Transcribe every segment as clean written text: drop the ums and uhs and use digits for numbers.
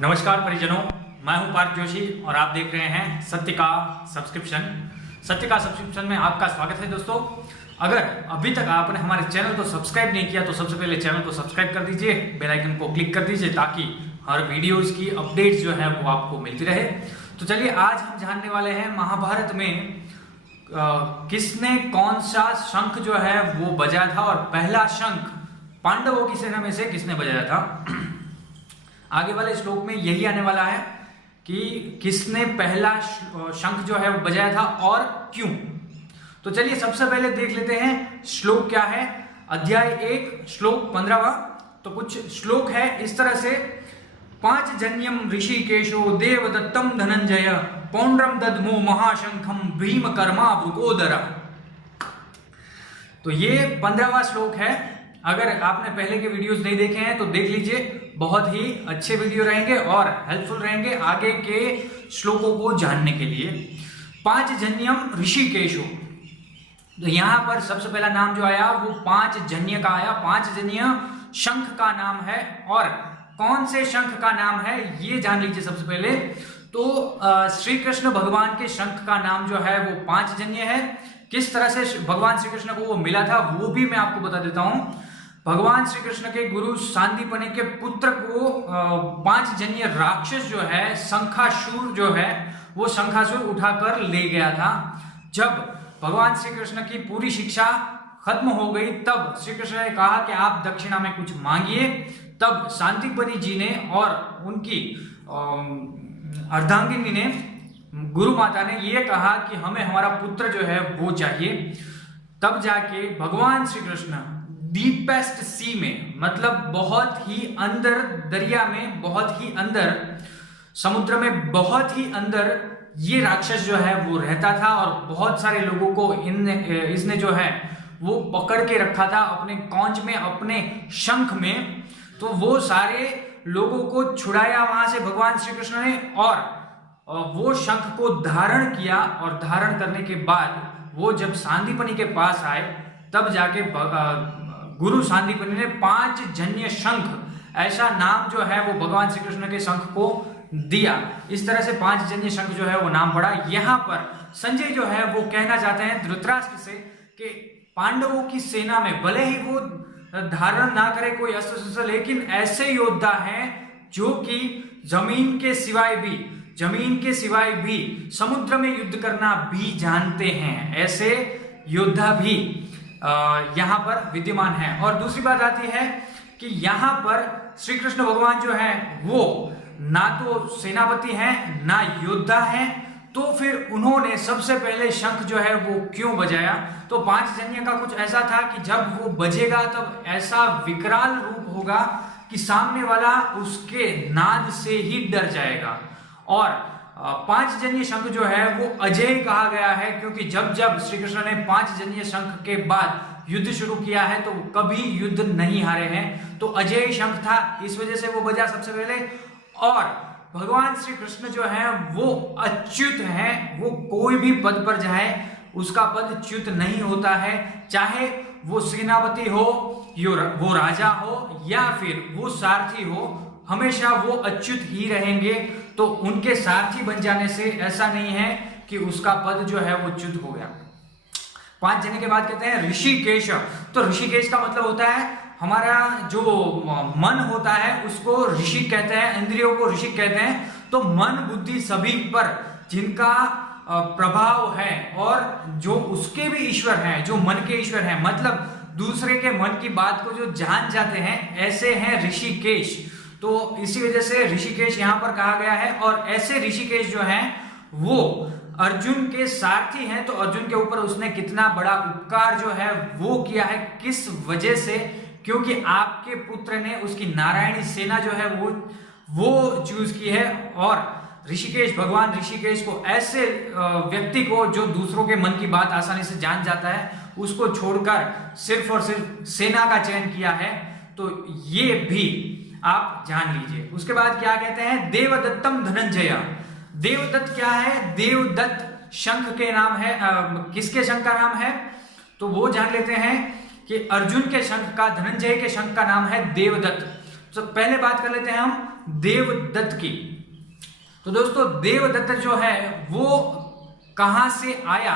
नमस्कार परिजनों, मैं हूं पार्थ जोशी और आप देख रहे हैं सत्य का सब्सक्रिप्शन। सत्य का सब्सक्रिप्शन में आपका स्वागत है। दोस्तों, अगर अभी तक आपने हमारे चैनल को सब्सक्राइब नहीं किया तो सबसे पहले चैनल को सब्सक्राइब कर दीजिए, बेल आइकन को क्लिक कर दीजिए ताकि हर वीडियोस की अपडेट्स जो है वो आपको मिलती रहे। तो चलिए, आज हम जानने वाले हैं महाभारत में किसने कौन सा शंख जो है वो बजाया था और पहला शंख पांडवों की सेना में से किसने बजाया था। आगे वाले श्लोक में यही आने वाला है कि किसने पहला शंख जो है वो बजाया था और क्यों। तो चलिए सबसे पहले देख लेते हैं श्लोक क्या है। अध्याय 1 श्लोक 15वां। तो कुछ श्लोक है इस तरह से। पांचजन्यम ऋषिकेशो देवदत्तम धनंजय पौंड्रम दद्मो महाशंखम भीम कर्मा वृकोदर। तो ये 15वां श्लोक है। अगर आपने पहले के वीडियोस नहीं देखे हैं तो देख लीजिए, बहुत ही अच्छे वीडियो रहेंगे और हेल्पफुल रहेंगे आगे के श्लोकों को जानने के लिए। पांचजन्यम ऋषिकेशो, तो यहां पर सबसे पहला नाम जो आया वो पांचजन्य का आया। पांचजन्य शंख का नाम है और कौन से शंख का नाम है ये जान लीजिए सबसे पहले। तो श्री कृष्ण भगवान के शंख का नाम जो है वो पांचजन्य है। किस तरह से भगवान श्री कृष्ण को वो मिला था वो भी मैं आपको बता देता हूं। भगवान श्री कृष्ण के गुरु सांदीपनि के पुत्र को पांचजन्य राक्षस जो है शंखासुर जो है वो शंखासुर उठाकर ले गया था। जब भगवान श्री कृष्ण की पूरी शिक्षा खत्म हो गई तब श्री कृष्ण ने कहा कि आप दक्षिणा में कुछ मांगिए। तब सांदीपनि जी ने और उनकी अर्धांगिनी ने, गुरु माता ने ये कहा कि हमें हमारा पुत्र जो है वो चाहिए। तब जाके भगवान श्री कृष्ण डीपेस्ट सी में, मतलब बहुत ही अंदर दरिया में, बहुत ही अंदर समुद्र में, बहुत ही अंदर ये राक्षस जो है वो रहता था और बहुत सारे लोगों को इसने जो है वो पकड़ के रखा था अपने कौंच में, अपने शंख में। तो वो सारे लोगों को छुड़ाया वहां से भगवान श्री कृष्ण ने और वो शंख को धारण किया। और धारण करने के बाद वो जब सांदीपनि के पास आए तब जाके गुरु सांदीपनि ने पांचजन्य शंख ऐसा नाम जो है वो भगवान श्री कृष्ण के शंख को दिया। इस तरह से पांचजन्य शंख जो है वो नाम पड़ा। यहाँ पर संजय जो है वो कहना चाहते हैं धृतराष्ट्र से कि पांडवों की सेना में भले ही वो धारण ना करे कोई अस्त्र शस्त्र, लेकिन ऐसे योद्धा हैं जो कि जमीन के सिवाय भी समुद्र में युद्ध करना भी जानते हैं। ऐसे योद्धा भी यहाँ पर विद्यमान है। और दूसरी बात आती है कि यहाँ पर श्री कृष्ण भगवान जो है वो ना तो सेनापति हैं ना योद्धा हैं, तो फिर उन्होंने सबसे पहले शंख जो है वो क्यों बजाया। तो पांचजन्य का कुछ ऐसा था कि जब वो बजेगा तब ऐसा विकराल रूप होगा कि सामने वाला उसके नाद से ही डर जाएगा। और पांचजन्य शंख जो है वो अजेय कहा गया है क्योंकि जब जब श्री कृष्ण ने पांचजन्य शंख के बाद युद्ध शुरू किया है तो कभी युद्ध नहीं हारे हैं। तो अजेय शंख था, इस वजह से वो बजा सबसे पहले। और भगवान श्री कृष्ण जो है वो अच्युत हैं, वो कोई भी पद पर जाए उसका पद च्युत नहीं होता है। चाहे वो सेनापति हो, वो राजा हो या फिर वो सारथी हो, हमेशा वो अच्युत ही रहेंगे। तो उनके सारथी बन जाने से ऐसा नहीं है कि उसका पद जो है वो च्युत हो गया। पांचजन्य के बाद कहते हैं ऋषिकेश। तो ऋषिकेश का मतलब होता है हमारा जो मन होता है उसको ऋषि कहते हैं, इंद्रियों को ऋषि कहते हैं। तो मन बुद्धि सभी पर जिनका प्रभाव है और जो उसके भी ईश्वर हैं, जो मन के ईश्वर हैं, मतलब दूसरे के मन की बात को जो जान जाते हैं, ऐसे हैं ऋषिकेश। तो इसी वजह से ऋषिकेश यहां पर कहा गया है। और ऐसे ऋषिकेश जो हैं वो अर्जुन के सारथी हैं। तो अर्जुन के ऊपर उसने कितना बड़ा उपकार जो है वो किया है, किस वजह से? क्योंकि आपके पुत्र ने उसकी नारायणी सेना जो है वो चूज की है। और ऋषिकेश, भगवान ऋषिकेश को, ऐसे व्यक्ति को जो दूसरों के मन की बात आसानी से जान जाता है, उसको छोड़कर सिर्फ और सिर्फ सेना का चयन किया है। तो ये भी आप जान लीजिए। उसके बाद क्या कहते हैं, देवदत्तम धनंजय। देवदत्त क्या है? देवदत्त शंख के नाम है। किसके शंख का नाम है तो वो जान लेते हैं कि अर्जुन के शंख का, धनंजय के शंख का नाम है देवदत्त। तो पहले बात कर लेते हैं हम देवदत्त की। तो दोस्तों देवदत्त जो है वो कहां से आया,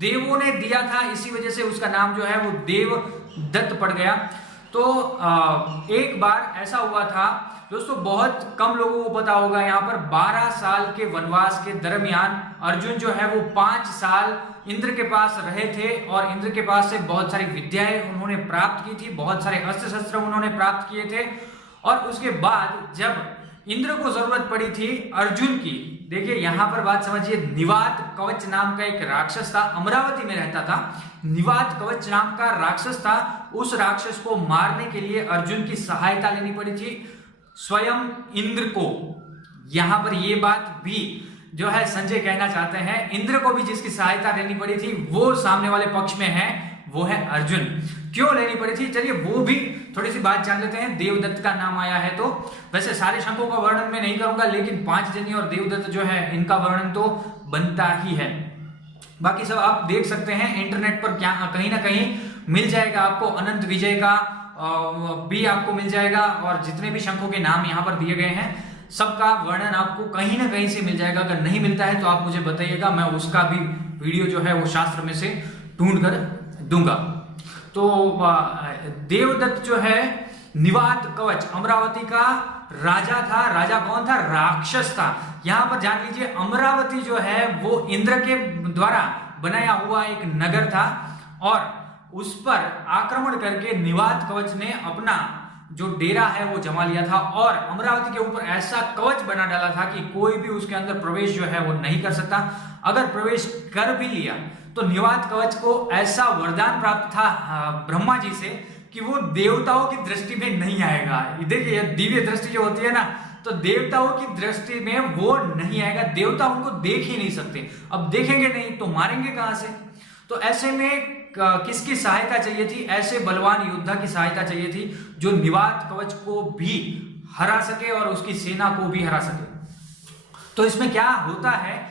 देवों ने दिया था, इसी वजह से उसका नाम जो है वो देवदत्त पड़ गया। तो एक बार ऐसा हुआ था दोस्तों, बहुत कम लोगों को पता होगा, यहाँ पर 12 साल के वनवास के दरमियान अर्जुन जो है वो 5 साल इंद्र के पास रहे थे और इंद्र के पास से बहुत सारी विद्याएं उन्होंने प्राप्त की थी, बहुत सारे अस्त्र शस्त्र उन्होंने प्राप्त किए थे। और उसके बाद जब इंद्र को जरूरत पड़ी थी अर्जुन की, देखिए यहां पर बात समझिए, निवात कवच नाम का एक राक्षस था, अमरावती में रहता था। निवात कवच नाम का राक्षस था, उस राक्षस को मारने के लिए अर्जुन की सहायता लेनी पड़ी थी स्वयं इंद्र को। यहां पर यह बात भी जो है संजय कहना चाहते हैं, इंद्र को भी जिसकी सहायता लेनी पड़ी थी वो सामने वाले पक्ष में है, वो है अर्जुन। क्यों लेनी पड़ी थी, चलिए वो भी थोड़ी सी बात जान लेते हैं। देवदत्त का नाम आया है तो वैसे सारे शंखों का वर्णन मैं नहीं करूंगा, लेकिन पांचजन्य और देवदत्त जो है इनका वर्णन तो बनता ही है। बाकी सब आप देख सकते हैं इंटरनेट पर, क्या कहीं ना कहीं मिल जाएगा आपको। अनंत विजय का भी आपको मिल जाएगा और जितने भी शंखों के नाम यहाँ पर दिए गए हैं सबका वर्णन आपको कहीं ना कहीं से मिल जाएगा। अगर नहीं मिलता है तो आप मुझे बताइएगा, मैं उसका भी वीडियो जो है वो शास्त्र में से ढूंढ कर दूंगा। तो देवदत्त जो है निवात कवच अमरावती का राजा था। राजा कौन था, राक्षस था। यहां पर जान लीजिए अमरावती जो है वो इंद्र के द्वारा बनाया हुआ एक नगर था और उस पर आक्रमण करके निवात कवच ने अपना जो डेरा है वो जमा लिया था और अमरावती के ऊपर ऐसा कवच बना डाला था कि कोई भी उसके अंदर प्रवेश जो है वो नहीं कर सकता। अगर प्रवेश कर भी लिया तो निवात कवच को ऐसा वरदान प्राप्त था ब्रह्मा जी से कि वो देवताओं की दृष्टि में नहीं आएगा। देखिए दिव्य दृष्टि जो होती है ना, तो देवताओं की दृष्टि में वो नहीं आएगा, देवता उनको देख ही नहीं सकते। अब देखेंगे नहीं तो मारेंगे कहां से। तो ऐसे में किसकी सहायता चाहिए थी, ऐसे बलवान योद्धा की सहायता चाहिए थी जो निवात कवच को भी हरा सके और उसकी सेना को भी हरा सके। तो इसमें क्या होता है,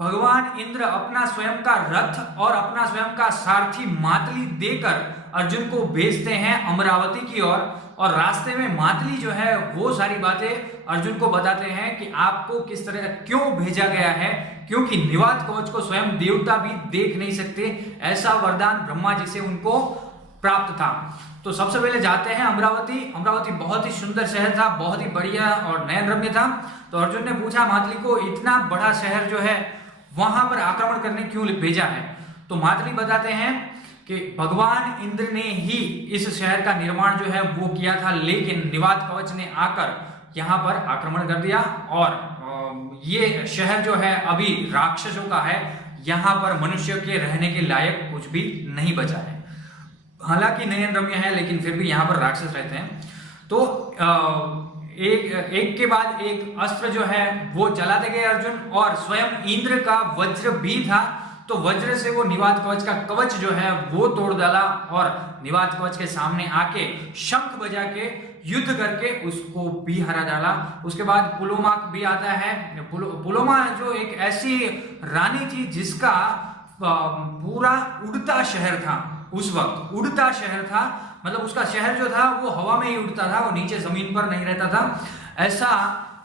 भगवान इंद्र अपना स्वयं का रथ और अपना स्वयं का सारथी मातली देकर अर्जुन को भेजते हैं अमरावती की ओर और रास्ते में मातली जो है वो सारी बातें अर्जुन को बताते हैं कि आपको किस तरह क्यों भेजा गया है, क्योंकि निवात कवच को स्वयं देवता भी देख नहीं सकते, ऐसा वरदान ब्रह्मा जी से उनको प्राप्त था। तो सबसे पहले जाते हैं अमरावती। अमरावती बहुत ही सुंदर शहर था, बहुत ही बढ़िया और नयन रम्य था। तो अर्जुन ने पूछा मातली को, इतना बड़ा शहर जो है वहां पर आक्रमण करने क्यों भेजा है। तो मातली बताते हैं कि भगवान इंद्र ने ही इस शहर का निर्माण जो है वो किया था, लेकिन निवात कवच ने आकर यहाँ पर आक्रमण कर दिया और ये शहर जो है अभी राक्षसों का है, यहाँ पर मनुष्य के रहने के लायक कुछ भी नहीं बचा है। हालांकि नयन रम्य है लेकिन फिर भी यहाँ पर राक्षस रहते हैं। तो एक के बाद एक अस्त्र जो है वो चलाते गए अर्जुन और स्वयं इंद्र का वज्र भी था, तो वज्र से वो निवात कवच का कवच जो है वो तोड़ डाला और निवात कवच के सामने आके शंख बजा के युद्ध करके उसको भी हरा डाला। उसके बाद पुलोमा भी आता है। पुलोमा जो एक ऐसी रानी थी जिसका पूरा उड़ता शहर था, उस वक्त उड़ता शहर था, मतलब उसका शहर जो था वो हवा में ही उड़ता था, वो नीचे जमीन पर नहीं रहता था, ऐसा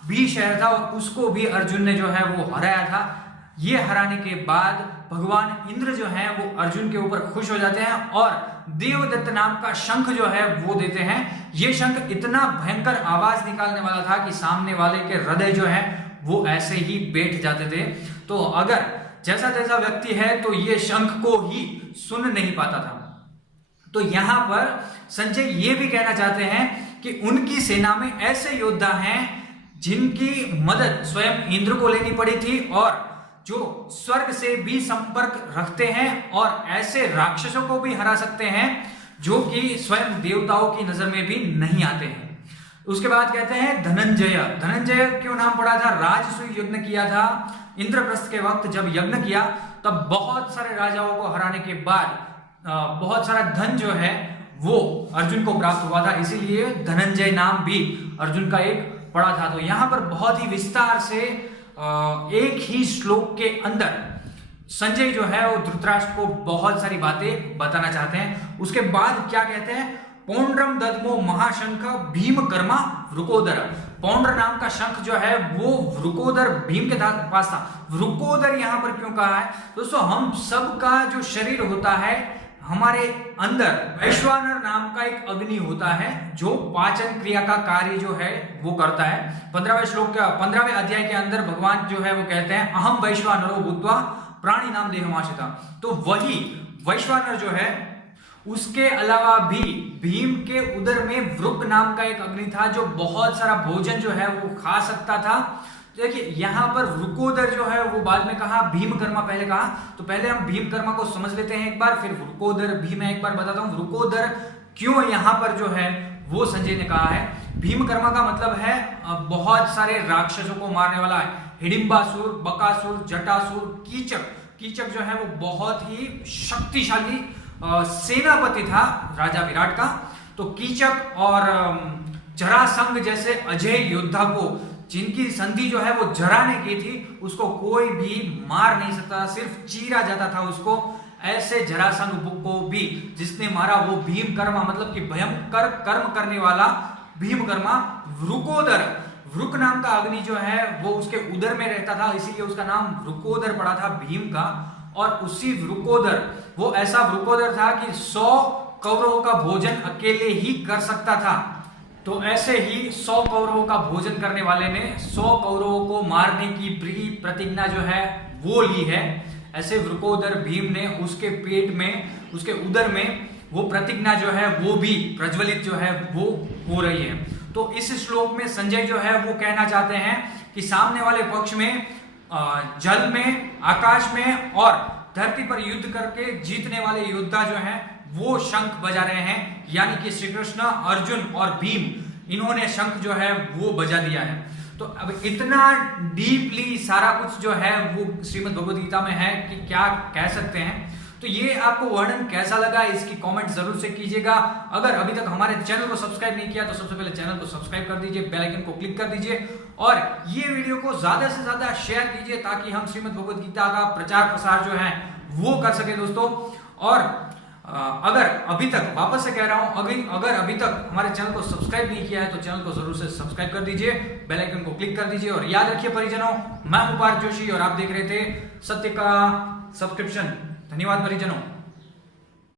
भी शहर था और उसको भी अर्जुन ने जो है वो हराया था। ये हराने के बाद भगवान इंद्र जो है वो अर्जुन के ऊपर खुश हो जाते हैं और देवदत्त नाम का शंख जो है वो देते हैं। ये शंख इतना भयंकर आवाज निकालने वाला था कि सामने वाले के हृदय जो है वो ऐसे ही बैठ जाते थे। तो अगर जैसा जैसा व्यक्ति है तो ये शंख को ही सुन नहीं पाता था। तो यहां पर संजय ये भी कहना चाहते हैं कि उनकी सेना में ऐसे योद्धा हैं जिनकी मदद स्वयं इंद्र को लेनी पड़ी थी और जो स्वर्ग से भी संपर्क रखते हैं और ऐसे राक्षसों को भी हरा सकते हैं जो कि स्वयं देवताओं की नजर में भी नहीं आते हैं। उसके बाद कहते हैं धनंजय। धनंजय क्यों नाम पड़ा था, राजसूय यज्ञ किया था इंद्रप्रस्थ के वक्त। जब यज्ञ किया तब बहुत सारे राजाओं को हराने के बाद बहुत सारा धन जो है वो अर्जुन को प्राप्त हुआ था, इसीलिए धनंजय नाम भी अर्जुन का एक पड़ा था। तो यहां पर बहुत ही विस्तार से एक ही श्लोक के अंदर संजय जो है वो धृतराष्ट्र को बहुत सारी बातें बताना चाहते हैं। उसके बाद क्या कहते हैं, पौंड्रम दद्मो महाशंख भीम कर्मा वृकोदर। पौंड्र नाम का शंख जो है वो वृकोदर भीम के पास था। वृकोदर यहां पर क्यों कहा है दोस्तों? हम सब का जो शरीर होता है, हमारे अंदर वैश्वानर नाम का एक अग्नि होता है जो पाचन क्रिया का कार्य जो है वो करता है। 15वें श्लोक का 15वें अध्याय के अंदर भगवान जो है वो कहते हैं अहम वैश्वानरो भूत्वा प्राणी नाम देहमाश्रिता। तो वही वैश्वानर जो है, उसके अलावा भी भीम के उदर में वृक नाम का एक अग्नि था जो बहुत सारा भोजन जो है वो खा सकता था। देखिए यहां पर वृकोदर जो है वो बाद में कहा, भीम कर्मा पहले कहा। तो पहले हम भीम कर्मा को समझ लेते हैं एक बार, फिर वृकोदर भी मैं एक बार बताता हूं वृकोदर क्यों यहां पर जो है वो संजय ने कहा है। भीम कर्मा का मतलब है बहुत सारे राक्षसों को मारने वाला है। हिडिंबासुर, बकासुर, जटासुर, कीचक। कीचक जो है वो बहुत ही शक्तिशाली सेनापति था राजा विराट का। तो कीचक और जरासंध जैसे अजय योद्धा को, जिनकी संधि जो है वो जरा ने की थी, उसको कोई भी मार नहीं सकता, सिर्फ चीरा जाता था उसको। ऐसे जरासंध को भी जिसने मारा वो भीम कर्मा, मतलब कि भयंकर कर्म करने वाला भीम कर्मा। वृकोदर, वृक नाम का अग्नि जो है वो उसके उदर में रहता था, इसीलिए उसका नाम वृकोदर पड़ा था भीम का। और उसी वृकोदर, वो ऐसा वृकोदर था कि 100 कौरवों का भोजन अकेले ही कर सकता था। तो ऐसे ही 100 कौरवों का भोजन करने वाले ने 100 कौरवों को मारने की प्रतिज्ञा जो है वो ली है। ऐसे वृकोदर भीम ने उसके पेट में, उसके उदर में वो प्रतिज्ञा जो है वो भी प्रज्वलित जो है वो हो रही है। तो इस श्लोक में संजय जो है वो कहना चाहते हैं कि सामने वाले पक्ष में जल में, आकाश में और धरती पर युद्ध करके जीतने वाले योद्धा जो हैं वो शंख बजा रहे हैं, यानी कि श्री कृष्ण, अर्जुन और भीम, इन्होंने शंख जो है वो बजा दिया है। तो अब इतना डीपली सारा कुछ जो है वो श्रीमद् भगवद गीता में है कि क्या कह सकते हैं। तो ये आपको वर्णन कैसा लगा इसकी कमेंट जरूर से कीजिएगा। अगर अभी तक हमारे चैनल को सब्सक्राइब नहीं किया तो सबसे पहले चैनल को सब्सक्राइब कर दीजिए, बेल आइकन को क्लिक कर दीजिए और ये वीडियो को ज्यादा से ज्यादा शेयर कीजिए ताकि हम श्रीमद् भगवद गीता का प्रचार प्रसार जो है वो कर सके दोस्तों। और अगर अभी तक, वापस से कह रहा हूं, अगर अभी तक हमारे चैनल को सब्सक्राइब नहीं किया है तो चैनल को जरूर से सब्सक्राइब कर दीजिए, बेल आइकन को क्लिक कर दीजिए। और याद रखिए परिजनों, मैं हूं पार्थ जोशी और आप देख रहे थे सत्य का सब्सक्रिप्शन। धन्यवाद परिजनों।